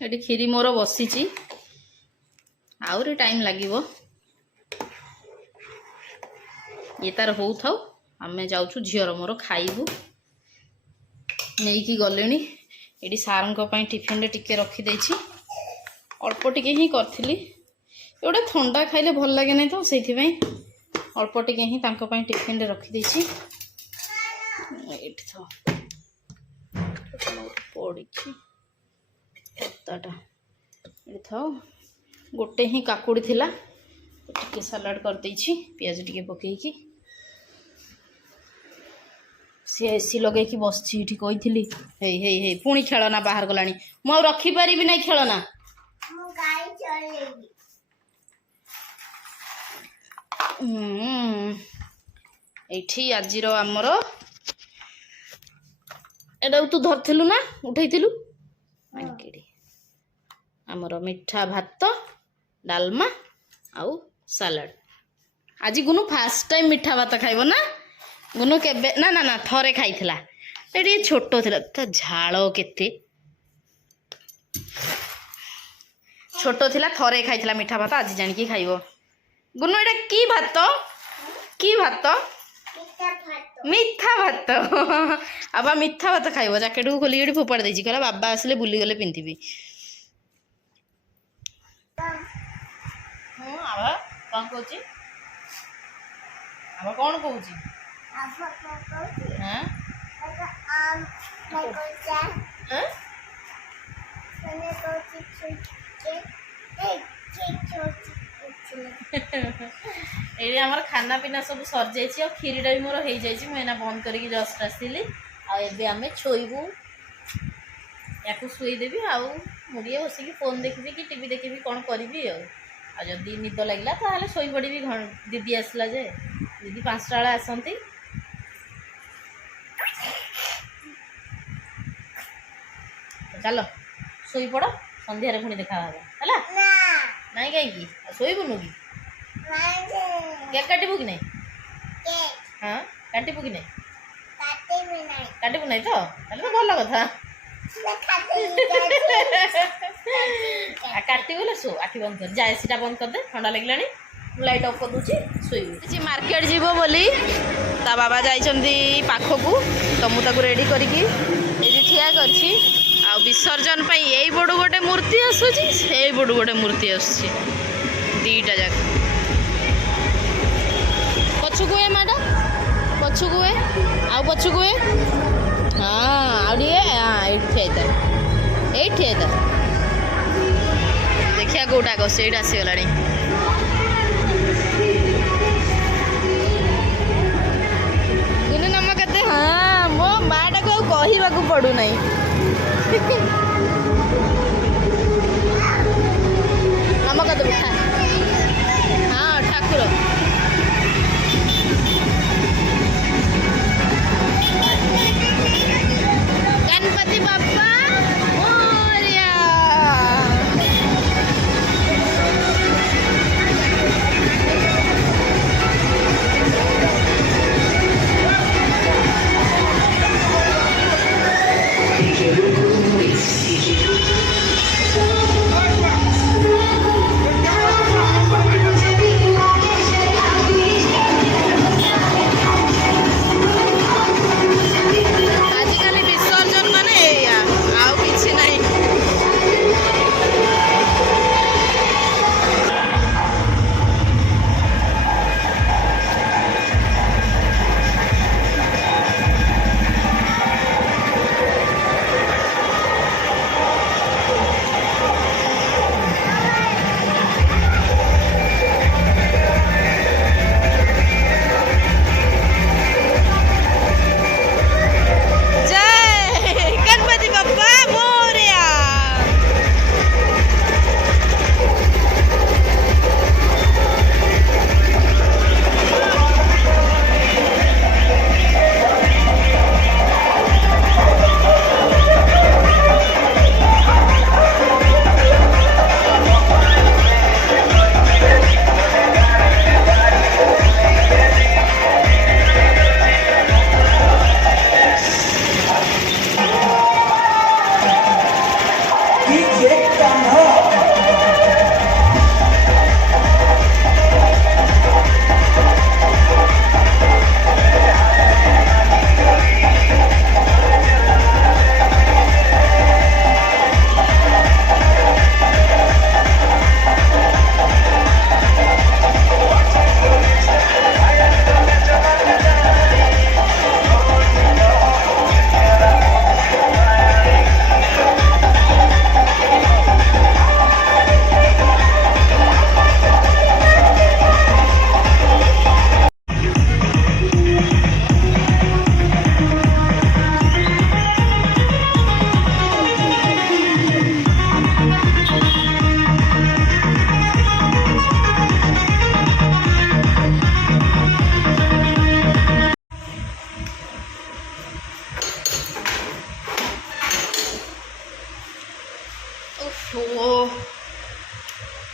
ये खीरी मोर बसी आउरी टाइम लगिवो ये तार हो थाउ आमे जाउछु झियर मोर खाइबू नहीं गले ये सार टिफिन रे टिके रखी देछि अल्प टिके ही करथिली एटा ठंडा खाइले भल लगे नहीं तो से अल्प टिके ही टिफिन रे रखी देछि एठी तो पड़ी पत्ताटा ये था गोटे ही काकुड़ी थिला टिके सलाड कर देछि प्याज टिके पकेइकी सी एसी लगे कि बसची इठी कहिथिली हे हे हे पुणी खेलना बाहर गलानी मु रखी पारिबी नहीं खेलना मु गाय चलेबी एठी आजिर आमर एटा तू धरथिलु ना उठैथिलु मानकेडी आमर मिठा भात डालमा आउ सलाड आज गुनु फास्ट टाइम मिठा भात खाइबो ना गुनु केबे ना ना ना थरे खाइथिला एटी छोट थिला त झाळ केते छोट थिला थरे खाइथिला मिठा भात आज जानि की खाइबो गुनु एटा की भात मिठा भात आबा मिठा भात खाइबो जैकेट को खोली एटी फोपाड़ देछि कहला बाबा आसले बुली गले पिंथिबी आबा कोन कहूची आबा कोन कहूची हाँ ये हमार खाना पीना सब सर जाइए खीरीटा भी मोर हो जाइए मुझे बंद करके जस्ट आसली आम शोबू या शुईदेवी आड़िए बसिक फोन देखी कि टीवी देखी कौन करी आदि निद लगे तो शोई पड़ी दीदी आसला जे दीदी 5टा बेले आसती चलो शोई पड़ संध्यारे पुणी देखा है नाई कहीं शोबुनु कि केक काटबू कि नहीं हाँ काटबू कि नहीं काटबू नहीं तो भल कथा काटबू बोले शो आखि बंद कर जाए सीटा बंद करदे ठंडा लगे लाइट ऑफ कर दूची शोई मार्केट जीव बोली ता बाबा जाइछंती पाखकू तो मुझे रेडी करके ठिया करछि आ विसर्जन पाई यही बड़ गोटे मूर्ति आसुची से बड़ गोटे मूर्ति आसुची दीटा जाक पछुक हुए मैडम पछुक हुए आउ पछुक हुए हाँ आउे हाँ ये ठिया देखिया कौटा क से आसीगला नम के हाँ मो माटा को कहवाक पड़ू ना नम कदे हाँ ठाकुर गणपति बाप्पा मोरया DJ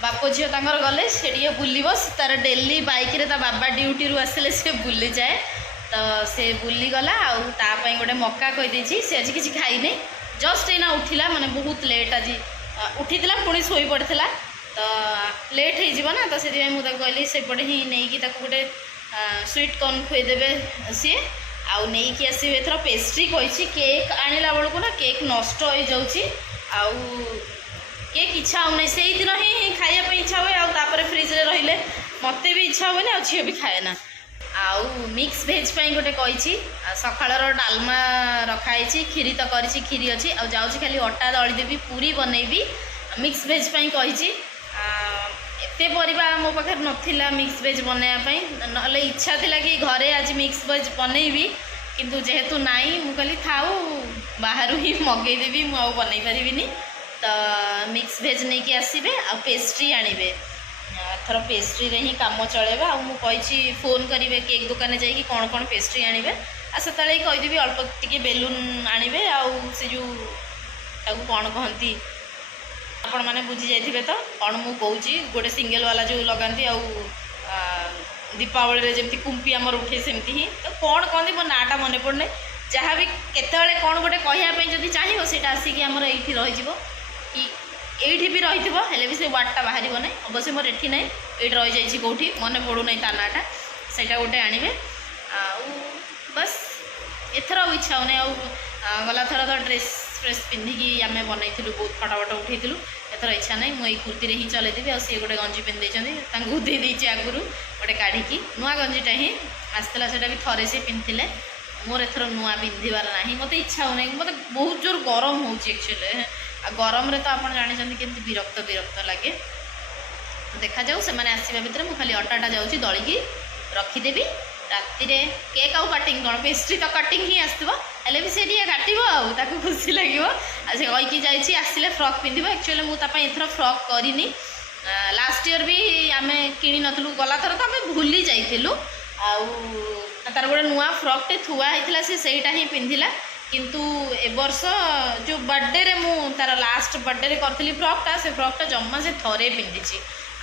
बाप झील तंकर गले से बुलब तार डेली बाइक रे ता बाबा ड्यूटी रू आसले से बुली जाए तो से बुली गला आउ गोटे मक्का कहीदे से आज किसी खाईनी जस्ट एना उठिला माने बहुत लेट आज उठी पुणी शोई पड़ता तो लेट हो ना तो से कहली से पटे ही नहीं गोटे स्वीट कॉर्न खुएदेवे सी आउ नहीं कि आसवे एथर पेस्ट्री कही केक आणला बेलू ना केक नष्ट हो जाऊँगी आउ केक इच्छा होना से दिन ही खायापी इच्छा हुए आउे फ्रिज रे रहिले मत भी इच्छा हुए ना झील भी खाए ना आउ मिक्स भेज गोटे कही सकाळर डालमा रखाई खीरी तो करी खीरी अच्छी आ जाऊँगी खाली अटा दलीदेवी पूरी बनैबी मिक्स भेज कही एते परिबा मो पाखे नथिला मिक्स वेज बनवाई ना इच्छा थिला कि घरे आज मिक्स वेज बनैबी किंतु जेहेतु नाई मु कहली थाऊ बाहर ही मगेदेवी मु बनई पारिबिनी तो मिक्स भेज नहीं कि आसबे आ पेस्ट्री आणबे थर पेस्ट्री रे ही काम चलेबा आ मु कही फोन करेंगे केक दुकान जाइए कौन कौन पेस्ट्री आणबे आ से कहीदेवी अल्प टिके बेलून आणबे आ से जो कौन कहती आपण मैंने बुझी जाइए तो कौन मु कौच गोटे सिंगल वाला जो लगाती दीपावली जमी कुंपी आमर उठे सेमती ही तो कौन कहते मो नाटा मन पड़ना जहाँ भी केतले कौन गोटे कहवाई जब चाहिए सीटा आसिक आमर ये रही कि ये भी रही है भी से वार्डटा बाहर ना अवश्य मोर एठी ना ये रही जाइए कौटी मन पड़ू ना ता नाटा से गोटे आणवे बस एथर इच्छा होना गला थर तो ड्रेस फ्रेस पिंधिकी आम बनईलु बहुत फटा फट उठेलु एथर इच्छा ना मुझे कुर्ती ही चलैदेवी आ सी गोटे गंजी पिंधे देदेची आगुरी गोटे काढ़ी नुआ गंजीटा ही आसला से भी थरे से पिंधे मोर एथर नुआ पिंधार ना मत इच्छा होना मत बहुत जोर गरम होक्चुअली गरम रे तो आप जानते केमती विरक्त विरक्त लगे तो देखा जाऊ से आसवा भितर मुझे खाली अटाटा जाऊँगी दलिकी रखीदेवी राति केक आउ काटिंग कौन पेस्ट्री तो काटिंग ही आसो भी सी काटो खुशी लगे से कहीकि जाइए आसिले फ्रक पिंध एक्चुअली मुझे एथर फ्रक करनी लास्ट ईयर भी आम कि नु गला थर तो आम भूली जाइलु तार गोटे नुआ फ्रकटे थुआ होता सेटा ही पिंधिला किंतु ए वर्ष जो बर्थडे रे मु तार लास्ट बर्थडे रे करथली फ्रकटा से फ्रकटा जम्मा से थरे पिंधिची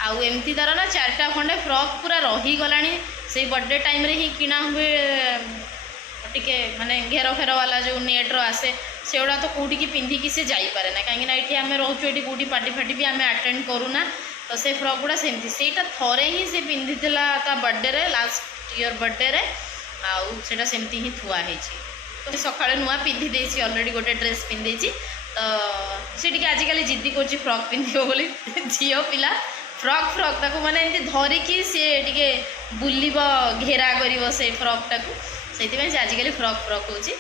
आउ एमती तार ना 4टा खंडे फ्रक पूरा रही गलानी से बर्थडे टाइम रे ही किना हुए टिके माने घेर फेर वाला जो नेट रो आसे सेगुड़ा तो कौटी की पिंधिकी से जाइपारे ना कहीं ये आम रोचु ये कौटी पार्टी फाटी भी आम अटेंड करूना तो से फ्रक गुड़ा सेमती सेटा थरे ही से पिंधिला ता बर्थडे रे लास्ट ईयर बर्थडे रे आउ सेटा सेमती ही थुआ है तो सका नुआ पिंधि देसी अलरेडी गोटे ड्रेस पिंधे तो सी आजिकल जिद्दी कर फ्रक पिंधो बोली झील पिला फ्रक फ्रक ताको माने एमती धरिकी सी टे बुल घेरा कर से फ्रकटा से आजिकल फ्रक फ्रक हो सी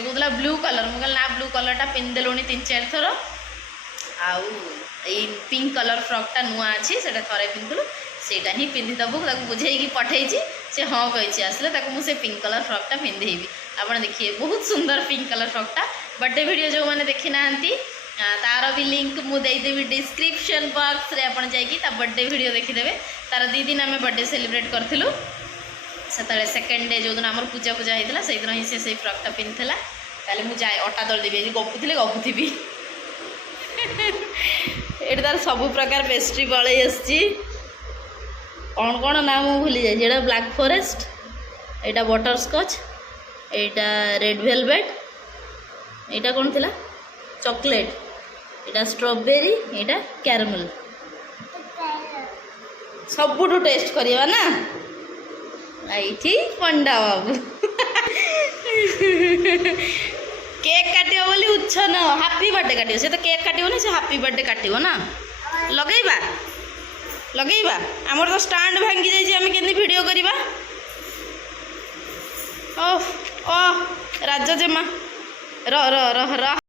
कहला ब्लू कलर मुझे ना ब्लू कलरटा पिंधिदेलुणी 3-4 थर आउ पिंक कलर फ्रकटा नुआ अच्छी से थे पिंधुलु सेटा ही पिंधिदेबू बुझे पठे से हाँ कही आसले मुझे पिंक कलर फ्रकटा पिंधेबी आप देखिए बहुत सुंदर पिंक कलर फ्रकटा बर्थडे वीडियो जो मैंने देखी ना तार भी लिंक मुझेदेवी डिस्क्रिप्शन बॉक्स रे आपन जाइए बर्थडे वीडियो देखीदे तार 2 दिन आम बर्थडे सेलिब्रेट करूँ से सेकेंड डे जो दिन आम पूजा पूजा होता से दिन ही से फ्रकटा पिंधला ताले मुझे अटा दल देवी गपुले गपुथी ये तार सब प्रकार पेस्ट्री बड़े कौन कौन ना मुझे भूली जाए ब्लैक फॉरेस्ट यहाँ बटर स्कॉच यहाँ रेड वेलवेट यहाँ कौन थी चॉकलेट एटा स्ट्रॉबेरी एटा कैरमल सबुठु टेस्ट करिया ना आईठी पंडा बाबू केक काटियो बोली उच्छन हैप्पी बर्थडे काटियो से तो केक काटियो ना से हैप्पी बर्थडे काटियो ना लगेइबा लगेइबा हमर तो स्टैंड भांगी जाई हम केनी वीडियो करिबा ओह ओह राजा जेमा र र र र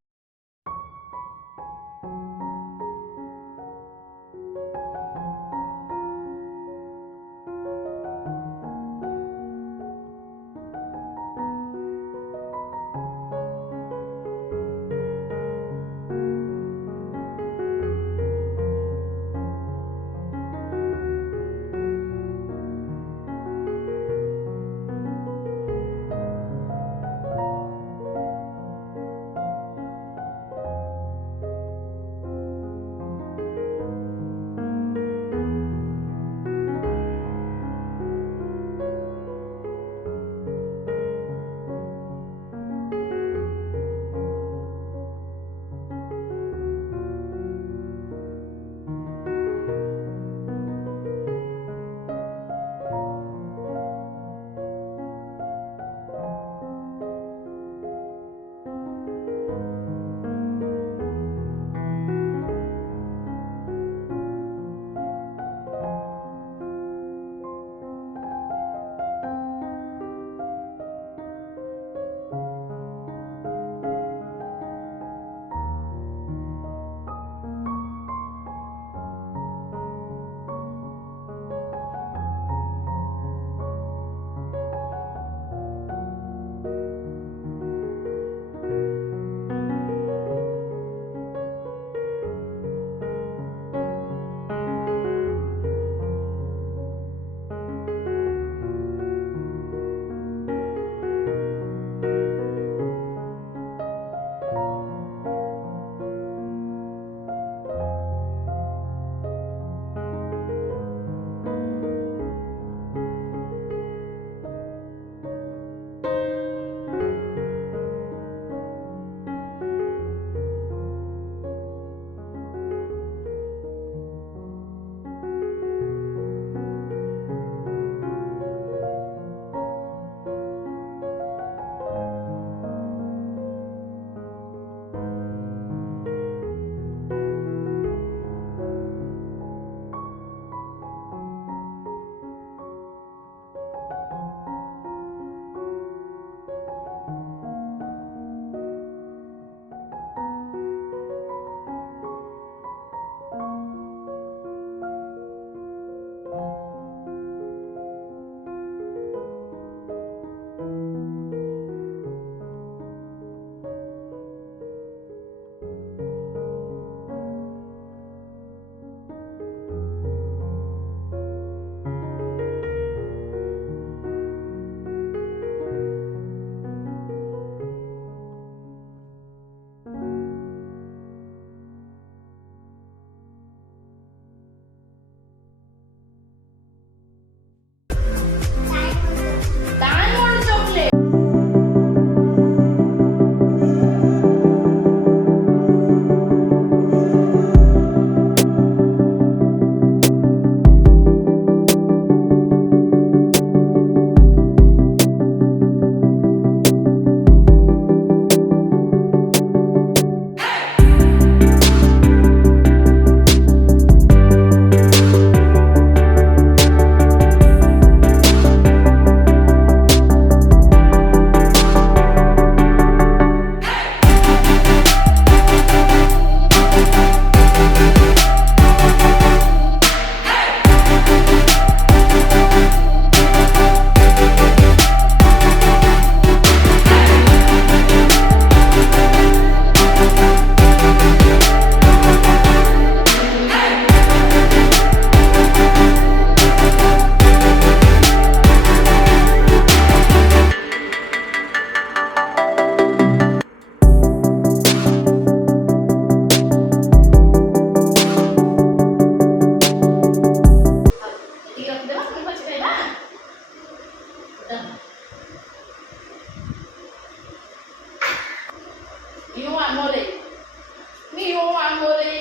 ମୋ ଆମରେ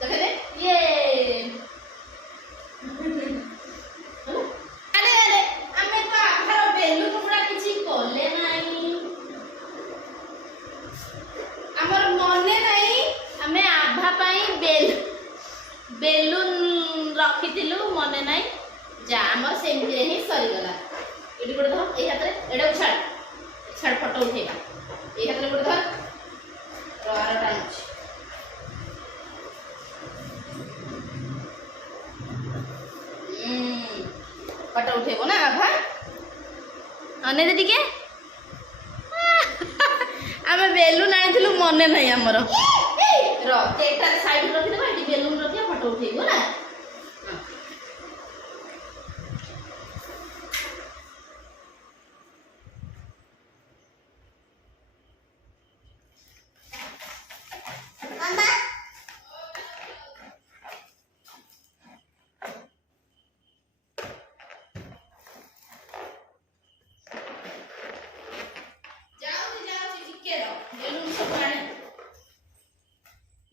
ଦେଖେ ଦେ ये अरे अरे हमें तो आधार बेलू टुकड़ा किछि कोले नाही हमर मने नाही हमें आभा पाई बेलून रखिथिलु मने नाही जा हमर सेमती रे ही सरी गला एडी गोटे धर ए हाथ रे एडा छाड़ छाड़ फोटो उठेगा ए हाथ रे गोटे धर रोआर टाइम फोटो उठेबो ना आभा अने दे टिके आमे बेलून आनिथिलु मने नाही हमर रो केकटा साइड रखि देबा एडी बेलून रखिया फोटो उठेबो ना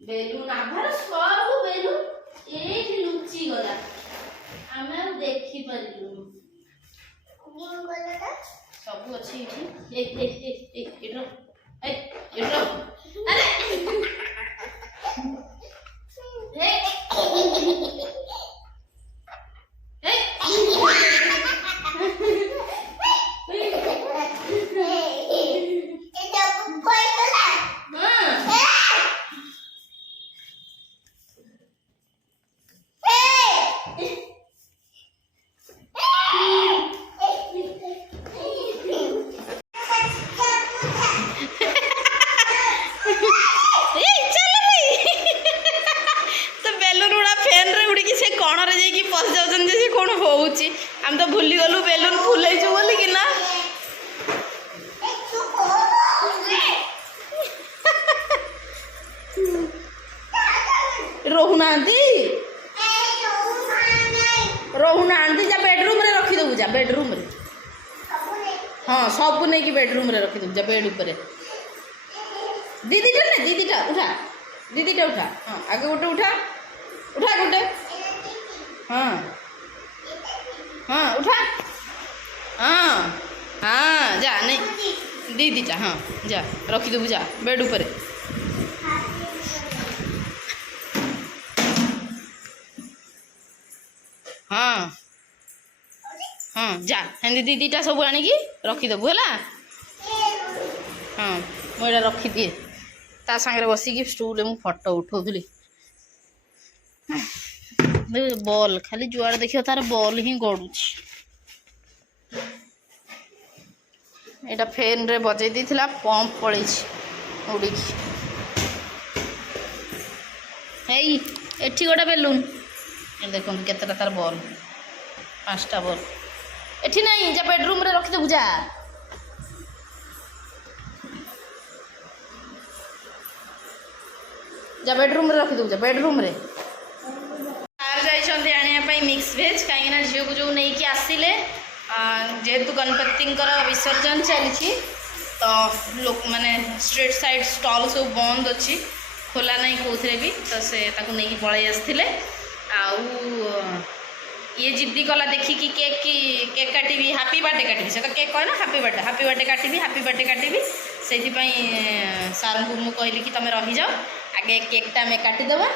बेलून आभार सब बेलून एक लुचि गला आमे देखि परिलु सब अछि एटरो एटरो अरे हम तो भूली गलु बेलून फुलैछु बोली कि ना रोहुना जा बेडरूम रे रखी दबु जा बेडरूम रे हाँ सब नहीं कि बेडरूम रे रखी दबु जा बेड ऊपर दीदीटा उठा दीदीटा उठा हाँ आगे गोटे उठा उठा गोटे हाँ हाँ उठा हाँ हाँ जा नहीं दीदीटा हाँ जा रखी देबू जा बेड ऊपर हाँ हाँ जा हेंदी दीदीटा सब आनिकी रखीदेबू है हाँ मुझे रखी दिए ता सांगे बसिकी स्टूल में फोटो उठाऊली बॉल खाली जुआड़े देखियो तार बॉल ही गड़ुची एटा फैन रे बजे देथिला पंप पड़े उड़ी हेई एठी गोटा बेलून देखो केतटा तार बॉल 5टा बॉल एठी नहीं जा बेडरूम रे रखी देबू जा बेडरूम रे रखी देबू जा बेडरूम रे आने मिक्स भेज कहीं झील को जो नहीं कि आसिले जेहेतु गणपति विसर्जन चली तो लोक माने स्ट्रीट साइड स्टॉल सब बंद अच्छी खोला नहीं कौन भी तो से नहीं पलि आसते ये जिद्दी कला देखिकी केक काटी हापी बर्थडे काटी से तो केक कहे ना हापी बर्थडे काटी से सार को मुझे कहली कि तुम रही जाओ आगे केकटा आम काटिदेवा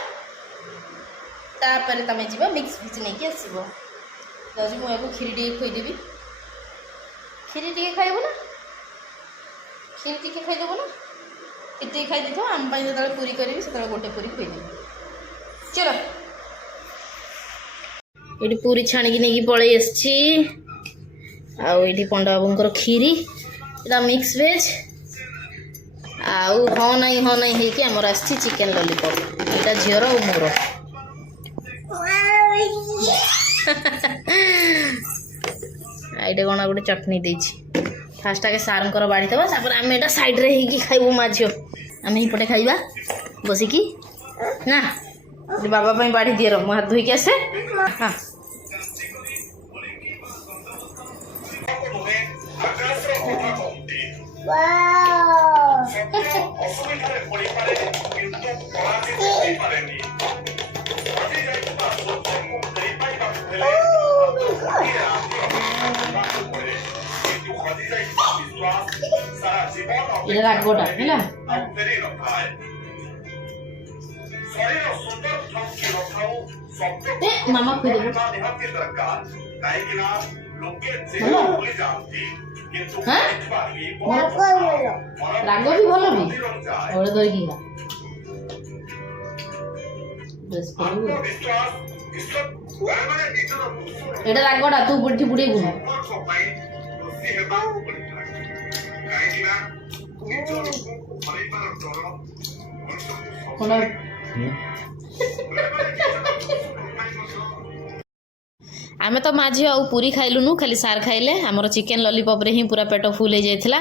तापर तुम जीव मिक्स भेज नहीं आसो जाऊँ मुझे खीरी टे खुदेवी खीरी टे खाइबू ना खीरी टे खाइदेबू ना खीरी टे खाई दे आम जो पूरी करी से गोटे पूरी खुदेवी चलो ये पूरी छाणिकी नहीं पलि आसी पंडा बाबूर खीरी इटा मिक्स भेज आउ हाँ नहीं होगी आमर आसी चिकेन लॉलीपॉप यहाँ झीर और मोर ये कौन गोटे चटनी देछि फास्ट आगे सार बाड़ी दबा आम एटा साइड रे ही खाइबू माँ झील आम हिपटे खाइबा बसिकी ना बाबा बाड़ी दिए मु हाथ धोईकी आसे हाँ ଅସୁବିଧାରେ ପଡ଼ିପାରେ କିନ୍ତୁ ପରାଜିତ ହୋଇପାରେନି। ହଜିଯାଇଥିବା ସତ୍ୟକୁ ଫେରି ପାଇବାକୁ ହେଲେ ଗୋଟିଏ ରାତି ଅପେକ୍ଷା କରିବାକୁ ପଡ଼େ। କିନ୍ତୁ ହଜିଯାଇଥିବା ବିଶ୍ୱାସ ସାରା ଜୀବନ এটা রাখবোটা ହେଲା ଆଉ ଫେରି ନଥାଏ। ଶରୀର ସୁନ୍ଦର ଥାଉ କି ନଥାଉ ଶବ୍ଦକୁ ମାମା ଖୁଇଦେବ ରହିବା ନିହାତି ଦରକାର। କାହିଁକି ନା ଲୋକେ ଭଲ। ଯେତେ ଭୁଲି ଯାଆନ୍ତି କିନ୍ତୁ ହାଁ? କହିଥିବା ହିଁ ଭଲ। ମନ ରାଗ ବି ଭଲ ବି ମନ୍ଦିର ଯାଏ। ওটা ধরিকি খা ড্রেস করবি ଆତ୍ମବିଶ୍ୱାସ ମାନେ ନିଜର এটা রাখবোটা তুই বুড়ি বুড়ি গুণ ସମ୍ପର୍କ ପାଇଁ ଦୋଷୀ ହେବାକୁ ପଡ଼ିଥାଏ। କାହିଁକି ନା ନିଜ ଲୋକଙ୍କୁ ହରାଇବାର ଡର ମଣିଷକୁ কোন ଆମେ ତ ମା ଝିଅ ଆଉ ପୁରୀ ଖାଇଲୁନୁ ଖାଲି ସାର୍ ଖାଇଲେ ଆମର ଚିକେନ୍ ଲଲିପପ୍ରେ ହିଁ ପୁରା ପେଟ ଫୁଲ୍ ହେଇଯାଇଥିଲା।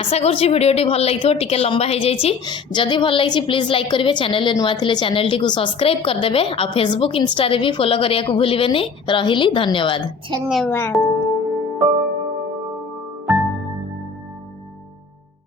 ଆଶା କରୁଛି ଭିଡ଼ିଓଟି ଭଲ ଲାଗିଥିବ ଟିକେ ଲମ୍ବା ହେଇଯାଇଛି। ଯଦି ଭଲ ଲାଗିଛି ପ୍ଲିଜ୍ ଲାଇକ୍ କରିବେ ଚ୍ୟାନେଲରେ ନୂଆ ଥିଲେ ଚ୍ୟାନେଲଟିକୁ ସବସ୍କ୍ରାଇବ୍ କରିଦେବେ ଆଉ ଫେସବୁକ୍ ଇନଷ୍ଟାରେ ବି ଫଲୋ କରିବାକୁ ଭୁଲିବେନି। ରହିଲି ଧନ୍ୟବାଦ। धन्यवाद।